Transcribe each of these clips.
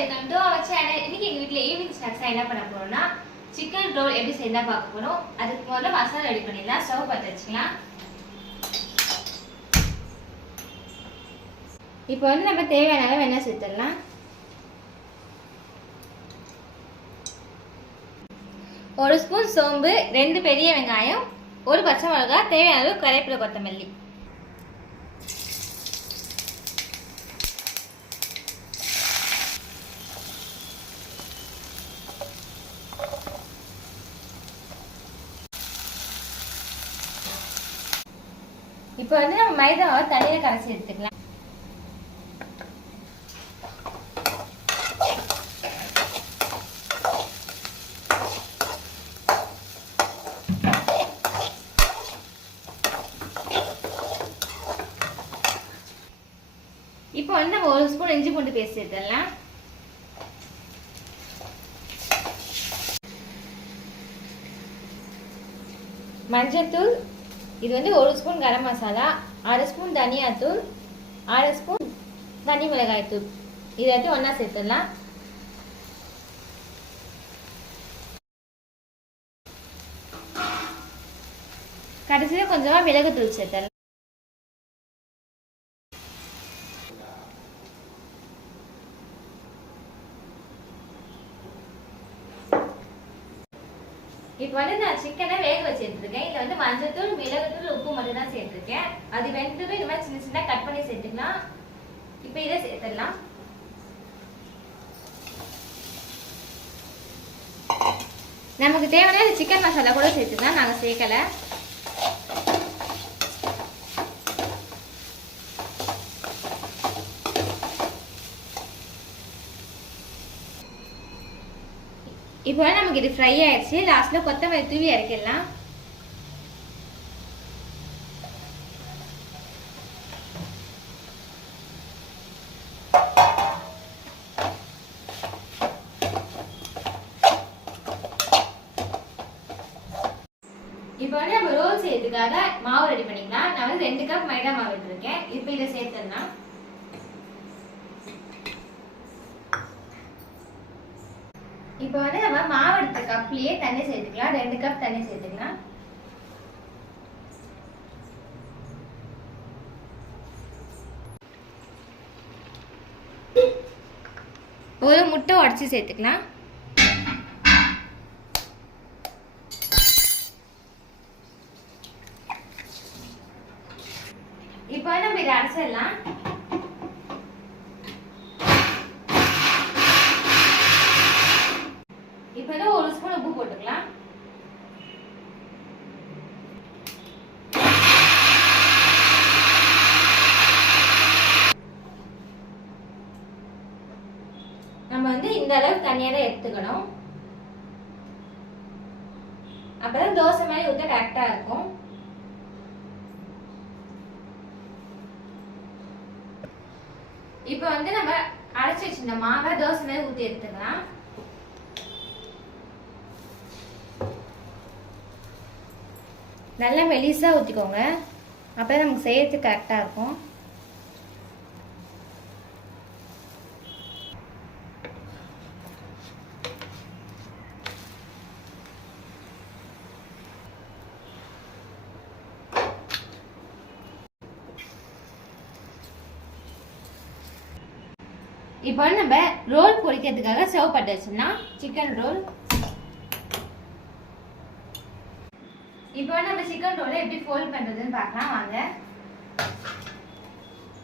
Welcome to our channel இன்னைக்கு எங்க வீட்ல ஈவினிங் ஸ்நாக்ஸா என்ன பண்ண போறோம்னா சிக்கன் ரோல் எப்படி செய்யலாம் பார்க்க போறோம். அதுக்கு முதல்ல மசாலா ரெடி பண்ணிடலாம். ஸ்டவ் பற்ற வச்சுக்கலாம். இப்போ வந்து நம்ம தேவையான அளவு என்ன சேர்த்துடலாம். ஒரு ஸ்பூன் சோம்பு ரெண்டு பெரிய வெங்காயம் ஒரு பச்சை மிளகாய் தேவையான அளவு கருவேப்பிலை கொத்தமல்லி. இப்போ வந்து நம்ம மைதாவை தண்ணியில் கரைச்சி எடுத்துக்கலாம். இப்போ வந்து நம்ம ஒரு ஸ்பூன் இஞ்சி பூண்டு பேஸ்ட் எடுத்துடலாம். மஞ்சத்தூள் இது வந்து ஒரு ஸ்பூன் கரம் மசாலா அரை ஸ்பூன் தனியாத்தூள் அரை ஸ்பூன் தனி மிளகாய் தூள். இது எல்லாத்தையும் ஒன்றா சேர்த்துடலாம். கடைசியில் கொஞ்சமாக மிளகுத்தூள் சேர்த்துடலாம். இப்போ வந்து நான் சிக்கனை வேக வச்சு எடுத்துருக்கேன் இதில் வந்து மஞ்சத்தூள் மிளகுத்தூள் உப்பு மட்டும் தான் சேர்த்துருக்கேன். அது வெந்ததும் இந்த மாதிரி சின்ன சின்ன கட் பண்ணி சேர்த்துக்கலாம். இப்போ இதை சேர்த்துடலாம். நமக்கு தேவையான சிக்கன் மசாலா கூட சேர்த்துக்கலாம். நாங்கள் சேர்க்கலை. இப்போ வந்து நமக்கு இது ஃப்ரை ஆயிடுச்சு. லாஸ்ட்ல கொத்தமல்லி தூவி இறக்கிடலாம். இப்போ வந்து நம்ம ரோல் செய்யறதுக்காக மாவு ரெடி பண்ணிக்கலாம். நான் வந்து ரெண்டு கப் மைதா மாவு எடுத்துருக்கேன். இப்போ இதை சேர்த்துடலாம். இப்போ வந்து நம்ம மாவு எடுத்த கப்லயே தண்ணி சேர்த்துக்கலாம். ரெண்டு கப் தண்ணி சேர்த்துக்கலாம். ஒரு முட்டை உடச்சி சேர்த்துக்கலாம். இப்போ நம்ம இதை அரைச்சிடலாம் இப்போ வந்து ஒரு ஸ்பூன் உப்பு போட்டுக்கலாம் நம்ம வந்து இந்த தான் எடுத்துக்கணும் அப்பதான் தோசை மாதிரி ஊற்ற கரெக்டாக இருக்கும் இப்போ வந்து நம்ம அரைச்சி வச்சிருந்த மாவை தோசை மாதிரி ஊற்றி எடுத்துக்கலாம் நல்லா மெலிசாக ஊற்றிக்கோங்க அப்போ தான் நமக்கு செய்யறதுக்கு கரெக்டாக இருக்கும் இப்போ வந்து நம்ம ரோல் பொரிக்கிறதுக்காக சர்வ் பண்ணி வச்சோம்னா சிக்கன் ரோல் இப்போ நம்ம சிக்கன் ரோலை எப்படி ஃபோல்ட் பண்ணுறதுன்னு பார்க்கலாம் வாங்க.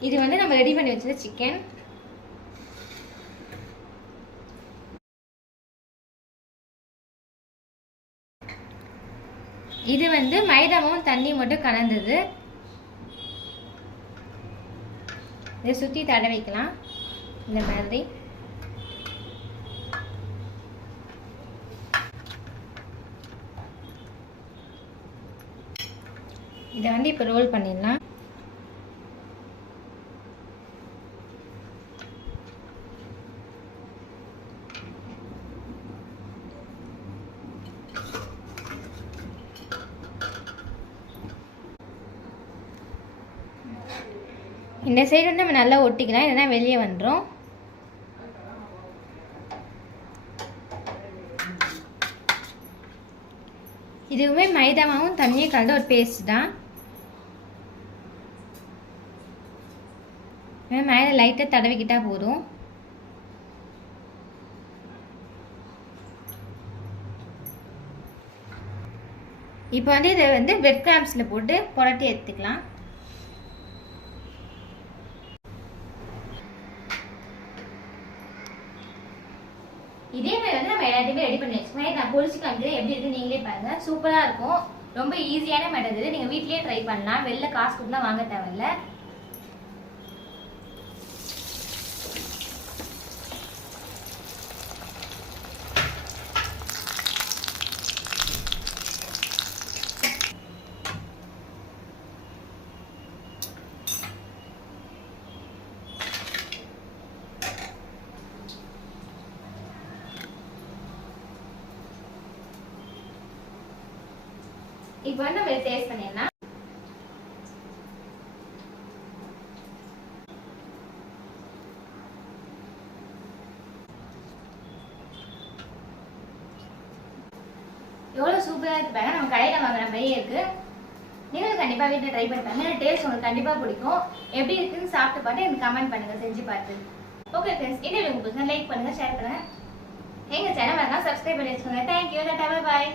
இது வந்து நம்ம ரெடி பண்ணி வச்சது சிக்கன் இது வந்து மைதாவும் தண்ணி மட்டும் கலந்தது. இதை சுற்றி தட வைக்கலாம் இந்த மாதிரி. இதை வந்து இப்போ ரோல் பண்ணிடலாம். இந்த சைடு வந்து நம்ம நல்லா ஒட்டிக்கலாம் இல்லைன்னா வெளியே வந்துடும் இதுவுமே மைதாவும் தண்ணியும் கலந்த ஒரு பேஸ்ட் தான். மேலே லைட்டாக தடவிக்கிட்டா போதும். இப்போ வந்து இதை வந்து பிரெட் கிராம்ஸில் போட்டு புரட்டி எடுத்துக்கலாம். இதே மாதிரி வந்து நம்ம எல்லாத்தையுமே ரெடி பண்ணி வச்சுக்கலாம் நான் பொரிச்சு காமிக்கிறேன். எப்படி இருக்கு நீங்களே பாருங்க. சூப்பரா இருக்கும். ரொம்ப ஈஸியான மெத்தட் இது. நீங்க வீட்லயே ட்ரை பண்ணலாம். வெளில காசு கொடுத்தா வாங்க தேவையில்ல. இப்போ வந்து நம்ம டேஸ்ட் பண்ணிடலாம். எவ்வளோ சூப்பராக இருக்கு பாருங்க. நம்ம கடையில் வாங்குற மாதிரியே இருக்கு. நீங்களும் கண்டிப்பாக வீட்டில் ட்ரை பண்ணி பாருங்க. டேஸ்ட் உங்களுக்கு கண்டிப்பாக பிடிக்கும். எப்படி இருக்குன்னு சாப்பிட்டு பார்த்து எனக்கு கமெண்ட் பண்ணுங்கள் செஞ்சு பார்த்து. ஓகே ஃப்ரெண்ட்ஸ் இந்த வீடியோ உங்களுக்கு லைக் பண்ணுங்க ஷேர் பண்ணுங்கள் எங்கள் சேனல் வேணா சப்ஸ்கிரைப் பண்ணி வச்சுக்கோங்க. தேங்க்யூ டாட்டா பாய்